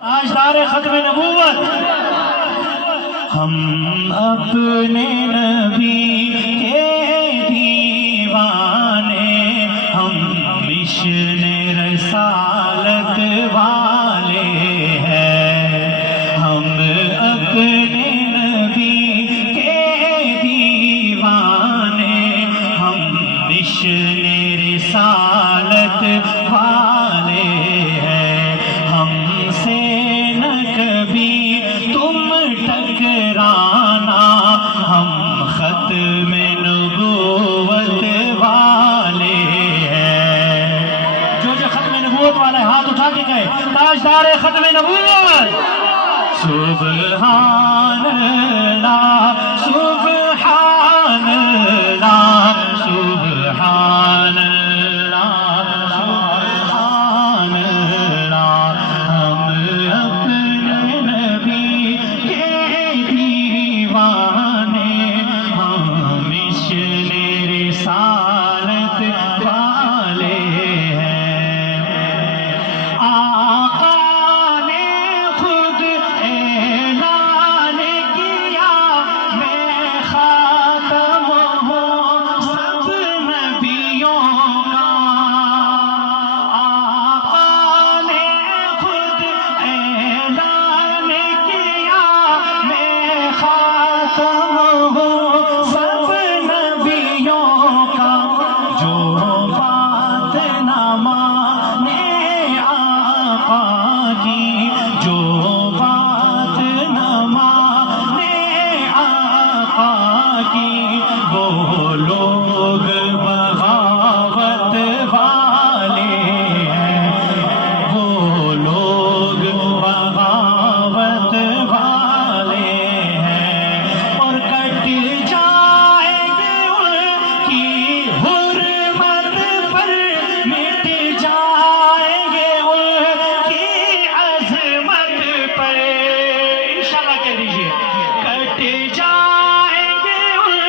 تاجدار ختم نبوت ہم اپنے نبی کے دیوانے، ہم مشن رسالت والے ہیں، ہم اپنے نبی کے دیوانے، ہم مشن رسالت والے ہیں، ہم سے نہ کبھی تم ٹکرانا، ہم ختم نبوت والے ہیں۔ جو ختم نبوت والا ہے ہاتھ اٹھا کے کہے تاجدار ختم نبوت سبحان اللہ سبحان اللہ سبحان اللہ سبحان اللہ، ہم اپنے نبی کے دیوانے، ہم مشن رسالت والے ہیں۔ آقا نے خود اعلان کیا میں خاتم ہوں سب نبیوں کا، آقا نے خود اعلان کیا میں خاتم ہوں سب نبیوں کا، جو بات نہ مانے آقا کی، جو بات نہ مانے آقا کی، وہ لوگ بغاوت والے ہیں، وہ لوگ بغاوت والے ہیں، اور کٹ جائیں گے ان کی حرمت پر، مٹ جائیں گے ان کی عظمت پر، انشاءاللہ کہہ دیجئے کٹ جائیں گے ان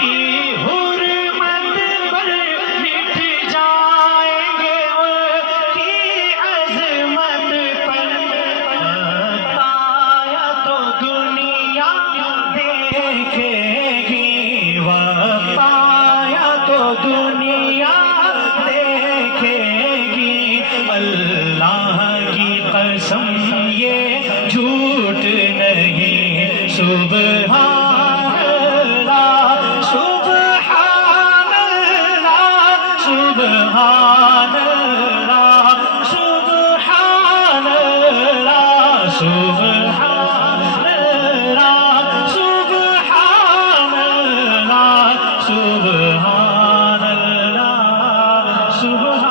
کی حرمت پر، مٹ جائیں گے ان کی عظمت پر، آیا تو دنیا دیکھے گی، وقت آیا تو دنیا دیکھے گی، اللہ کی قسم یہ جھوٹ نہیں، سبحان اللہ سبحان اللہ سبحان اللہ سبحان اللہ سبحان اللہ سبحان اللہ سبحان اللہ سبحان